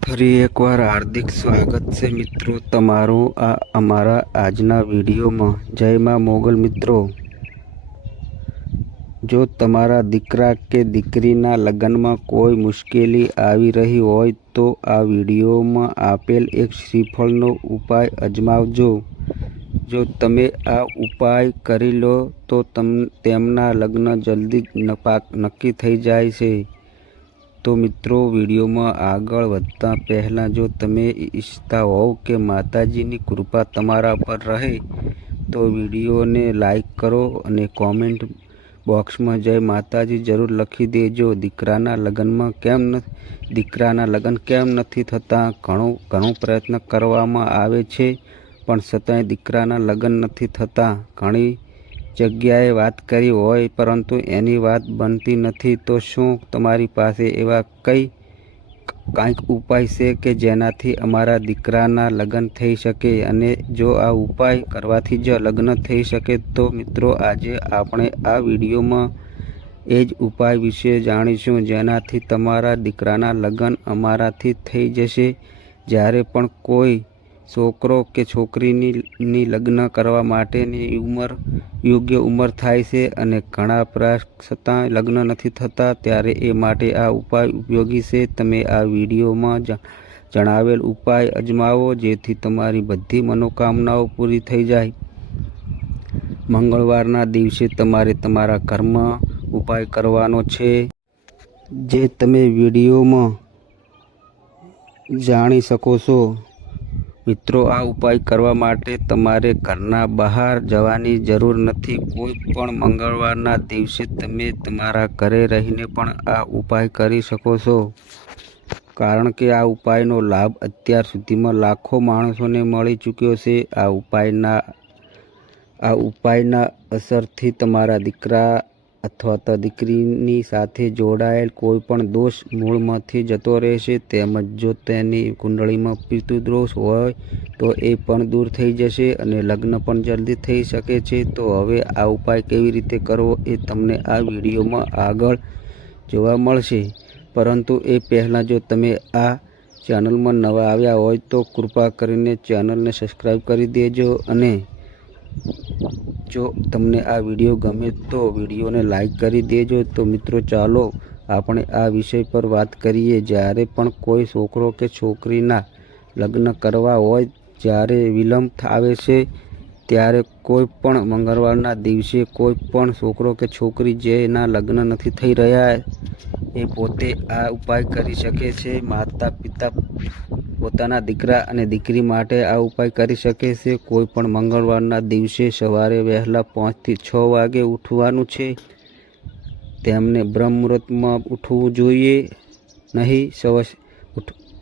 ફરી એકવાર હાર્દિક સ્વાગત છે મિત્રો તમારું આ અમારા આજના વિડીયોમાં। જય માં મોગલ મિત્રો, જો તમારા દીકરા કે દીકરીના લગ્નમાં કોઈ મુશ્કેલી આવી રહી હોય તો આ વિડીયોમાં આપેલ એક શ્રીફળનો ઉપાય અજમાવજો। જો તમે આ ઉપાય કરી લો તો તેમના લગ્ન જલ્દી નક્કી થઈ જાય છે। તો મિત્રો, વિડીયોમાં આગળ વધતા પહેલાં જો તમે ઈચ્છતા હોવ કે માતાજીની કૃપા તમારા પર રહે તો વિડીયોને લાઈક કરો અને કોમેન્ટ બોક્સમાં જય માતાજી જરૂર લખી દેજો। દીકરાના લગ્ન કેમ નથી થતા? ઘણો પ્રયત્ન કરવામાં આવે છે પણ છતાંય દીકરાના લગ્ન નથી થતા। ઘણી જગ્યાએ વાત કરી હોય પરંતુ એની વાત બનતી નથી। તો શું તમારી પાસે એવા કાંઈક ઉપાય છે કે જેનાથી અમારા દીકરાના લગ્ન થઈ શકે? અને જો આ ઉપાય કરવાથી જ લગ્ન થઈ શકે તો મિત્રો, આજે આપણે આ વિડીયોમાં એ જ ઉપાય વિશે જાણીશું જેનાથી તમારા દીકરાના લગ્ન અમારાથી થઈ જશે। જ્યારે પણ કોઈ છોકરો કે છોકરીની લગ્ન કરવા માટેની યોગ્ય ઉંમર થાય છે અને ઘણા પ્રયાસ છતાં લગ્ન નથી થતા, ત્યારે એ માટે આ ઉપાય ઉપયોગી છે। તમે આ વિડીયોમાં જણાવેલ ઉપાય અજમાવો જેથી તમારી બધી મનોકામનાઓ પૂરી થઈ જાય। મંગળવારના દિવસે તમારે તમારા ઘરમાં ઉપાય કરવાનો છે જે તમે વિડીયોમાં જાણી શકો છો। મિત્રો, આ ઉપાય કરવા માટે તમારે ઘરના બહાર જવાની જરૂર નથી। કોઈ પણ મંગળવારના દિવસે તમે તમારા ઘરે રહીને પણ આ ઉપાય કરી શકો છો, કારણ કે આ ઉપાયનો લાભ અત્યાર સુધીમાં લાખો માણસોને મળી ચૂક્યો છે। આ ઉપાયના અસરથી તમારા દીકરા અથવા તો દીકરીની સાથે જોડાયેલ કોઈ પણ દોષ મૂળમાંથી જતો રહેશે। તેમજ જો તેની કુંડળીમાં પિતૃદોષ હોય તો એ પણ દૂર થઈ જશે અને લગ્ન પણ જલ્દી થઈ શકે છે। તો હવે આ ઉપાય કેવી રીતે કરવો એ તમને આ વિડીયોમાં આગળ જોવા મળશે। પરંતુ એ પહેલાં જો તમે આ ચેનલમાં નવા આવ્યા હોય તો કૃપા કરીને ચેનલને સબસ્ક્રાઈબ કરી દેજો અને જો તમને આ વિડીયો ગમે તો વિડીયોને લાઈક કરી દેજો। તો મિત્રો, ચાલો આપણે આ વિષય પર વાત કરીએ। જ્યારે પણ કોઈ છોકરો કે છોકરીના લગ્ન કરવા હોય, જ્યારે વિલંબ આવે છે ત્યારે કોઈ પણ મંગળવારના દિવસે કોઈ પણ છોકરો કે છોકરી જેના લગ્ન નથી થઈ રહ્યા એ પોતે આ ઉપાય કરી શકે છે। માતા પિતા પોતાના દીકરા અને દીકરી માટે આ ઉપાય કરી શકે છે। કોઈ પણ મંગળવારના દિવસે સવારે વહેલા 5 થી 6 વાગે ઉઠવાનું છે। તેમને બ્રહ્મ મુહૂર્તમાં ઉઠવું જોઈએ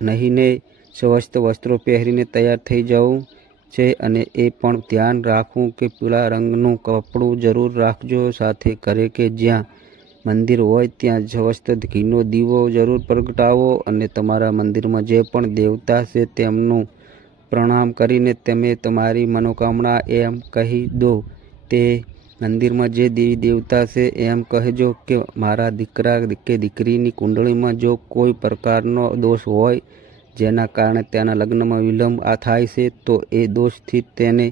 નહીં ને સ્વસ્થ વસ્ત્રો પહેરીને તૈયાર થઈ જવું છે। અને એ પણ ધ્યાન રાખવું કે પીળા રંગનું કપડું જરૂર રાખજો। સાથે ઘરે કે જ્યાં મંદિર હોય ત્યાં સ્વસ્થ ઘીનો દીવો જરૂર પ્રગટાવો અને તમારા મંદિરમાં જે પણ દેવતા છે તેમનું પ્રણામ કરીને તમે તમારી મનોકામના એમ કહી દો। તે મંદિરમાં જે દેવી દેવતા છે એમ કહેજો કે મારા દીકરા કે દીકરીની કુંડળીમાં જો કોઈ પ્રકારનો દોષ હોય જેના કારણે તેના લગ્નમાં વિલંબ થાય છે તો એ દોષથી તેને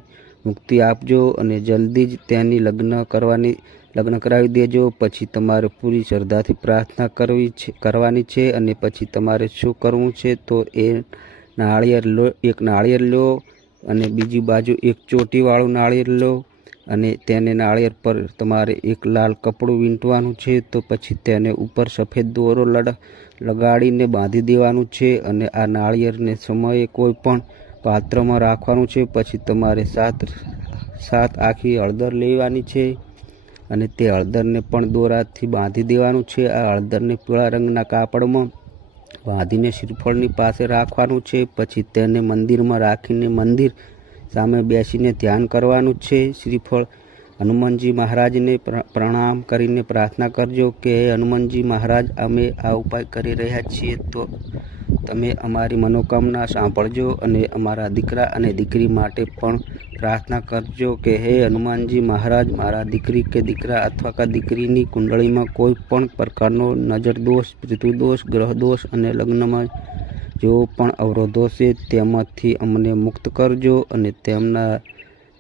મુક્તિ આપજો અને જલ્દી જ તેની લગ્ન કરાવી દેજો। પછી તમારે પૂરી શ્રદ્ધાથી પ્રાર્થના કરવાની છે અને પછી તમારે શું કરવું છે તો એક નાળિયેર લો અને બીજી બાજુ એક ચોટીવાળું નાળિયેર લો અને તેને નાળિયેર પર તમારે એક લાલ કપડું વીંટવાનું છે। તો પછી તેને ઉપર સફેદ દોરો લગાડીને બાંધી દેવાનું છે અને આ નાળિયેરને સમયે કોઈ પણ પાત્રમાં રાખવાનું છે। પછી તમારે સાત આખી હળદર લેવાની છે અને તે હળદરને પણ દોરાથી બાંધી દેવાનું છે। આ હળદરને પીળા રંગના કાપડમાં બાંધીને શ્રીફળની પાસે રાખવાનું છે। પછી તેને મંદિરમાં રાખીને મંદિર સામે બેસીને ધ્યાન કરવાનું છે। શ્રીફળ હનુમાનજી મહારાજને પ્રણામ કરીને પ્રાર્થના કરજો કે હે હનુમાનજી મહારાજ, અમે આ ઉપાય કરી રહ્યા છીએ તો તમે અમારી મનોકામના સાંભળજો અને અમારા દીકરા અને દીકરી માટે પણ પ્રાર્થના કરજો કે હે હનુમાનજી મહારાજ, મારા દીકરી કે દીકરા અથવા કે દીકરીની કુંડળીમાં કોઈ પણ પ્રકારનો નજર દોષ, પિતૃદોષ, ગ્રહ દોષ અને લગ્નમાં જેવો પણ અવરોધો છે તેમાંથી અમને મુક્ત કરજો અને તેમના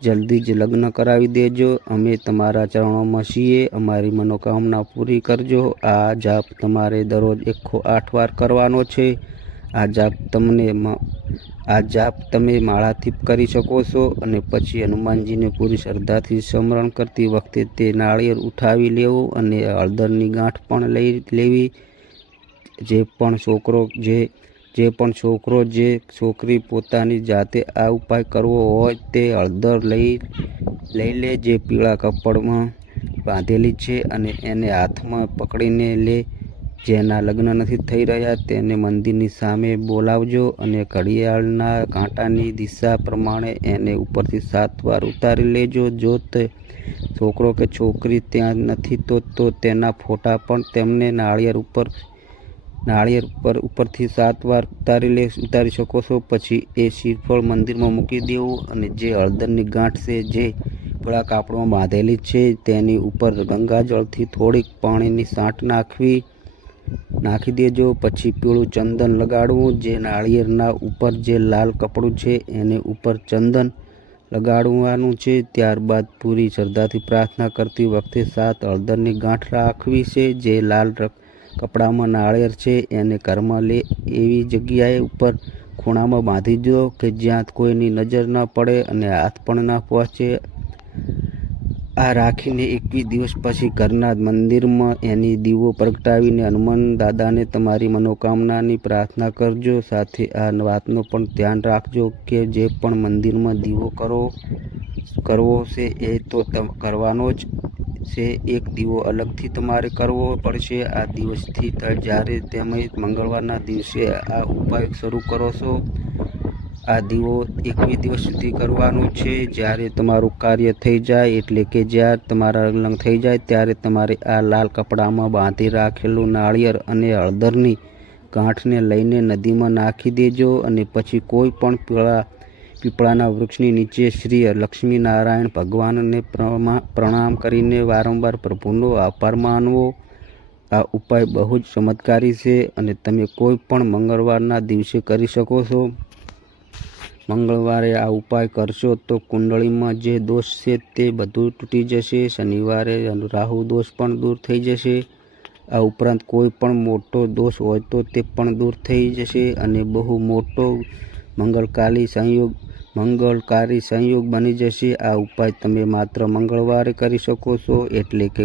જલ્દી જ લગ્ન કરાવી દેજો. અમે તમારા ચરણોમાં છીએ, અમારી મનોકામના પૂરી કરજો. આ જાપ તમારે દરરોજ 108 વાર કરવાનો છે. આ જાપ તમે માળાથી કરી શકો છો અને પછી હનુમાનજીને પૂરી શ્રદ્ધાથી સ્મરણ કરતી વખતે તે નાળિયેર ઉઠાવી લેવું અને હળદરની ગાંઠ પણ લઈ લેવી. જે પણ છોકરો જે છોકરી પોતાની જાતે આ ઉપાય કરવો હોય તે હળદર લઈ લે જે પીળા કપડમાં બાંધેલી છે અને એને હાથમાં પકડીને લે. જેના લગ્ન નથી થઈ રહ્યા તેને મંદિરની સામે બોલાવજો અને ઘડિયાળના કાંટાની દિશા પ્રમાણે એને ઉપરથી 7 વાર ઉતારી લેજો. જો તે છોકરો કે છોકરી ત્યાં નથી તો તેના ફોટા પણ તેમને નાળિયેર ઉપરથી 7 વાર ઉતારી શકો છો. પછી એ શ્રીફળ મંદિરમાં મૂકી દેવું અને જે હળદરની ગાંઠ છે જે પીળા કાપડમાં બાંધેલી છે તેની ઉપર ગંગાજળથી થોડીક પાણીની છાંટ નાખી દેજો. પછી પીળું ચંદન લગાડવું. જે નાળિયેરના ઉપર જે લાલ કપડું છે એની ઉપર ચંદન લગાડવાનું છે. ત્યારબાદ પૂરી શ્રદ્ધાથી પ્રાર્થના કરતી વખતે 7 હળદરની ગાંઠ રાખવી છે. જે લાલ કપડામાં નાળિયેર છે એને ઘરમાં એવી જગ્યાએ ઉપર ખૂણામાં બાંધી દો કે જ્યાં કોઈની નજર ન પડે અને હાથ પણ ન પહોંચે. આ રાખીને 21 દિવસ પછી ઘરના મંદિરમાં એની દીવો પ્રગટાવીને હનુમાન દાદાને તમારી મનોકામનાની પ્રાર્થના કરજો. સાથે આ વાતનો પણ ધ્યાન રાખજો કે જે પણ મંદિરમાં દીવો કરવો છે એ તો કરવાનો જ છે. એક દીવો અલગથી તમારે કરવો પડશે. આ દિવસથી જ્યારે તમે મંગળવારના દિવસે આ ઉપાય શરૂ કરો છો, આ દીવો 21 દિવસ સુધી કરવાનો છે. જ્યારે તમારું કાર્ય થઈ જાય એટલે કે જ્યારે તમારા લગ્ન થઈ જાય ત્યારે તમારે આ લાલ કપડામાં બાંધી રાખેલું નાળિયેર અને હળદરની ગાંઠને લઈને નદીમાં નાખી દેજો અને પછી કોઈ પણ પીપળાના વૃક્ષની નીચે શ્રી લક્ષ્મીનારાયણ ભગવાનને પ્રણામ કરીને વારંવાર પ્રભુનો આભાર માનવો. આ ઉપાય બહુ જ ચમત્કારી છે અને તમે કોઈ પણ મંગળવારના દિવસે કરી શકો છો. મંગળવારે આ ઉપાય કરશો તો કુંડળીમાં જે દોષ છે તે બધું તૂટી જશે. શનિવારે રાહુ દોષ પણ દૂર થઈ જશે. આ ઉપરાંત કોઈ પણ મોટો દોષ હોય તો તે પણ દૂર થઈ જશે અને બહુ મોટો મંગળકારી સંયોગ બની જશે. આ ઉપાય તમે માત્ર મંગળવારે કરી શકો છો, એટલે કે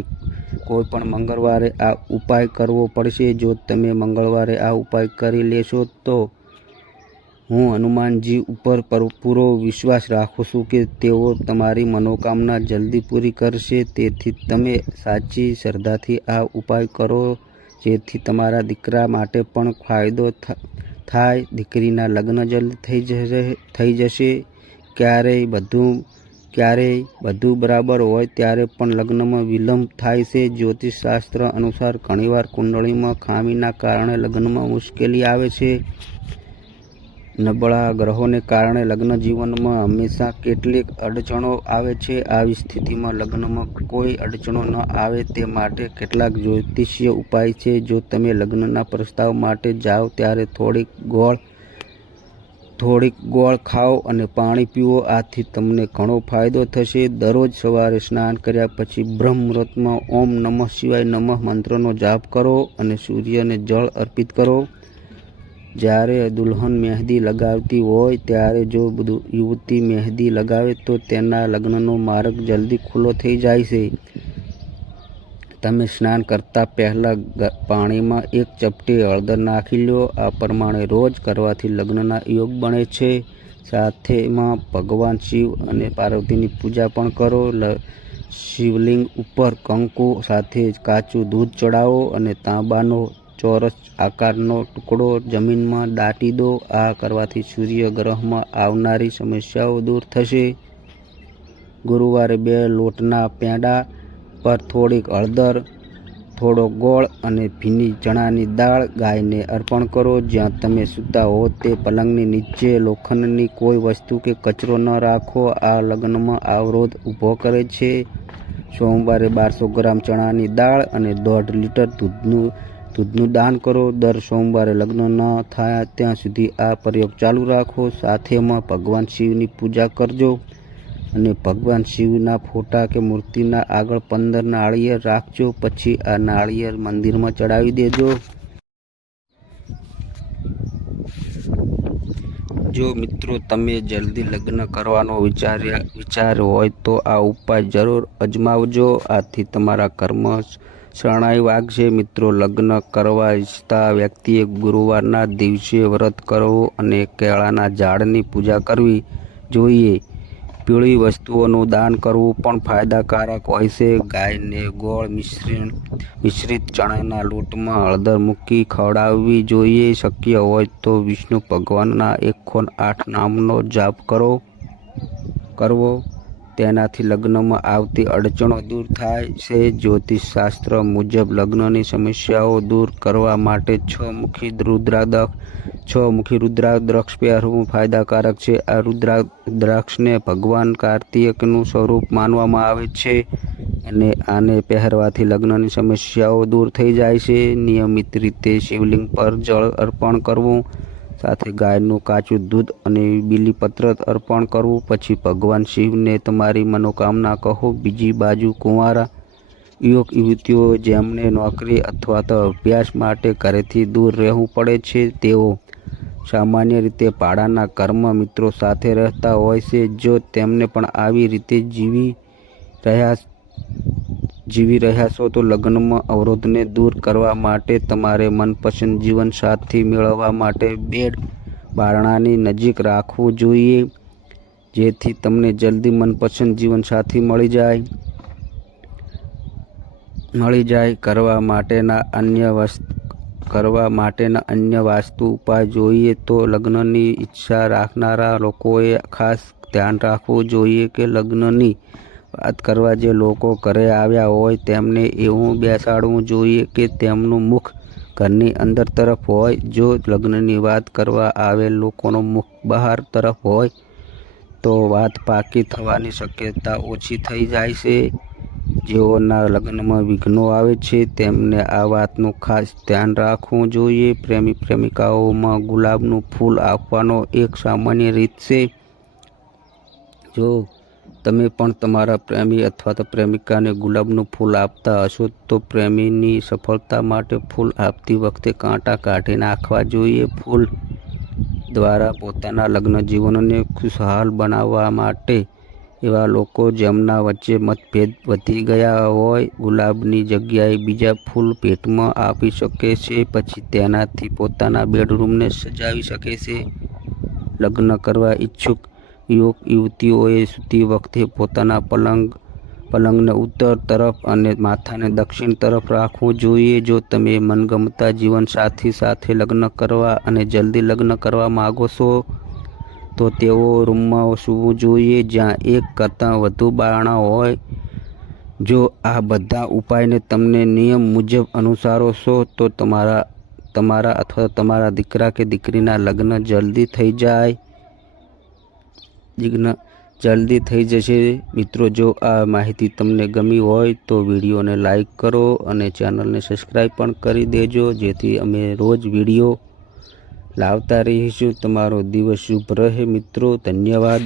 કોઈ પણ મંગળવારે આ ઉપાય કરવો પડશે. જો તમે મંગળવારે આ ઉપાય કરી લેશો તો હું હનુમાનજી ઉપર પૂરો વિશ્વાસ રાખું છું કે તેઓ તમારી મનોકામના જલ્દી પૂરી કરશે. તેથી તમે સાચી શ્રદ્ધાથી આ ઉપાય કરો જેથી તમારા દીકરા માટે પણ ફાયદો થાય, દીકરીના લગ્ન જલ્દી થઈ જશે. ક્યારેય બધું બરાબર હોય ત્યારે પણ લગ્નમાં વિલંબ થાય છે. જ્યોતિષશાસ્ત્ર અનુસાર ઘણીવાર કુંડળીમાં ખામીના કારણે લગ્નમાં મુશ્કેલી આવે છે. નબળા ગ્રહોને કારણે લગ્ન જીવનમાં હંમેશા કેટલીક અડચણો આવે છે. આવી સ્થિતિમાં લગ્નમાં કોઈ અડચણો ન આવે તે માટે કેટલાક જ્યોતિષીય ઉપાય છે. જો તમે લગ્નના પ્રસ્તાવ માટે જાઓ ત્યારે થોડીક ગોળ ખાઓ અને પાણી પીવો. આથી તમને ઘણો ફાયદો થશે. દરરોજ સવારે સ્નાન કર્યા પછી બ્રહ્મ મુહૂર્તમાં ઓમ નમઃ શિવાય નમઃ મંત્રનો જાપ કરો અને સૂર્યને જળ અર્પિત કરો. જ્યારે દુલ્હન મહેંદી લગાવતી હોય ત્યારે જો યુવતી મહેંદી લગાવે તો તેના લગ્નનો માર્ગ જલ્દી ખુલ્લો થઈ જાય છે. તમે સ્નાન કરતા પહેલાં પાણીમાં 1 ચપટી હળદર નાખી લો. આ પ્રમાણે રોજ કરવાથી લગ્નના યોગ બને છે. સાથેમાં ભગવાન શિવ અને પાર્વતીની પૂજા પણ કરો. શિવલિંગ ઉપર કંકુ સાથે કાચું દૂધ ચડાવો અને તાંબાનો ચોરસ આકારનો ટુકડો જમીનમાં દાટી દો. આ કરવાથી સૂર્ય ગ્રહમાં આવનારી સમસ્યાઓ દૂર થશે. ગુરુવારે 2 લોટના પેંડા પર થોડીક હળદર થોડો ગોળ અને ભીની ચણાની દાળ ગાયને અર્પણ કરો. જ્યાં તમે સૂતા હો તે પલંગની નીચે લોખંડની કોઈ વસ્તુ કે કચરો ન રાખો. આ લગ્નમાં અવરોધ ઊભો કરે છે. સોમવારે 1200 ગ્રામ ચણાની દાળ અને 1.5 લીટર દૂધનું દાન કરો. દર સોમવારે લગ્ન ન થાય ત્યાં સુધી આ પ્રયોગ ચાલુ રાખો. સાથેમાં ભગવાન શિવની પૂજા કરજો અને ભગવાન શિવના ફોટા કે મૂર્તિના આગળ 15 નાળિયેર રાખજો. પછી આ નાળિયેર મંદિરમાં ચડાવી દેજો. જો મિત્રો તમે જલ્દી લગ્ન કરવાનો વિચાર હોય તો આ ઉપાય જરૂર અજમાવજો. આથી તમારા કર્મ શરણાઈ વાગશે. મિત્રો, લગ્ન કરવા ઈચ્છતા વ્યક્તિએ ગુરુવારના દિવસે વ્રત કરવું અને કેળાના ઝાડની પૂજા કરવી જોઈએ. પીળી વસ્તુઓનું દાન કરવું પણ ફાયદાકારક હોય છે. ગાયને ગોળ મિશ્રિત ચણાના લોટમાં હળદર મૂકી ખવડાવવી જોઈએ. શક્ય હોય તો વિષ્ણુ ભગવાનના 108 નામનો જાપ કરવો. તેનાથી લગ્નમાં આવતી અડચણો દૂર થાય છે. જ્યોતિષશાસ્ત્ર મુજબ લગ્નની સમસ્યાઓ દૂર કરવા માટે 6 મુખી રુદ્રાક્ષ પહેરવું ફાયદાકારક છે. આ રુદ્રાક્ષને ભગવાન કાર્તિકનું સ્વરૂપ માનવામાં આવે છે અને આને પહેરવાથી લગ્નની સમસ્યાઓ દૂર થઈ જાય છે. નિયમિત રીતે શિવલિંગ પર જળ અર્પણ કરવું, સાથે ગાયનું કાચું દૂધ અને બીલીપત્ર અર્પણ કરવું. પછી ભગવાન શિવને તમારી મનોકામના કહો. બીજી બાજુ કુંવારા યુવતીઓ જેમને નોકરી અથવા તો અભ્યાસ માટે ઘરેથી દૂર રહેવું પડે છે, તેઓ સામાન્ય રીતે ભાડાના ઘરમાં મિત્રો સાથે રહેતા હોય છે. જો તેમને પણ આવી રીતે જીવી રહ્યા છો તો લગ્નમાં અવરોધને દૂર કરવા માટે તમારે મનપસંદ જીવનસાથી મેળવવા માટે બેડ બારણાની નજીક રાખવું જોઈએ, જેથી તમને જલ્દી મનપસંદ જીવનસાથી મળી જાય. કરવા માટેના અન્ય વાસ્તુ ઉપાય જોઈએ તો લગ્નની ઈચ્છા રાખનારા લોકોએ ખાસ ધ્યાન રાખવું જોઈએ કે લગ્નની વાત કરવા જે લોકો ઘરે આવ્યા હોય તેમને એવું બેસાડવું જોઈએ કે તેમનું મુખ ઘરની અંદર તરફ હોય. જો લગ્નની વાત કરવા આવેલ લોકોનું મુખ બહાર તરફ હોય તો વાત પાકી થવાની શક્યતા ઓછી થઈ જાય છે. જેઓના લગ્નમાં વિઘ્નો આવે છે તેમને આ વાતનું ખાસ ધ્યાન રાખવું જોઈએ. પ્રેમી પ્રેમિકાઓમાં ગુલાબનું ફૂલ આપવાનો એક સામાન્ય રીત છે. જો તમે પણ તમારા પ્રેમી અથવા તો પ્રેમિકાને ગુલાબનું ફૂલ આપતા હશો તો પ્રેમીની સફળતા માટે ફૂલ આપતી વખતે કાંટા કાઢી નાખવા જોઈએ. ફૂલ દ્વારા પોતાના લગ્ન જીવનને ખુશહાલ બનાવવા માટે એવા લોકો જેમના વચ્ચે મતભેદ વધી ગયા હોય ગુલાબની જગ્યાએ બીજા ફૂલ ભેટમાં આપી શકે છે. પછી તેનાથી પોતાના બેડરૂમને સજાવી શકે છે. લગ્ન કરવા ઈચ્છુક યુવતીઓએ સૂતી વખતે પોતાના પલંગને ઉત્તર તરફ અને માથાને દક્ષિણ તરફ રાખવું જોઈએ. જો તમે મનગમતા જીવનસાથી સાથે લગ્ન કરવા અને જલ્દી લગ્ન કરવા માગો છો તો તેઓ રૂમમાં સૂવું જોઈએ જ્યાં એક કરતાં વધુ બારણા હોય. જો આ બધા ઉપાયને તમને નિયમ મુજબ અનુસરો છો તો તમારા અથવા તમારા દીકરા કે દીકરીના લગ્ન જલ્દી થઈ જશે. મિત્રો, જો આ માહિતી તમને ગમી હોય તો વિડીયોને લાઈક કરો અને ચેનલને સબસ્ક્રાઈબ પણ કરી દેજો, જેથી અમે રોજ વિડીયો લાવતા રહીશું. તમારો દિવસ શુભ રહે મિત્રો. ધન્યવાદ.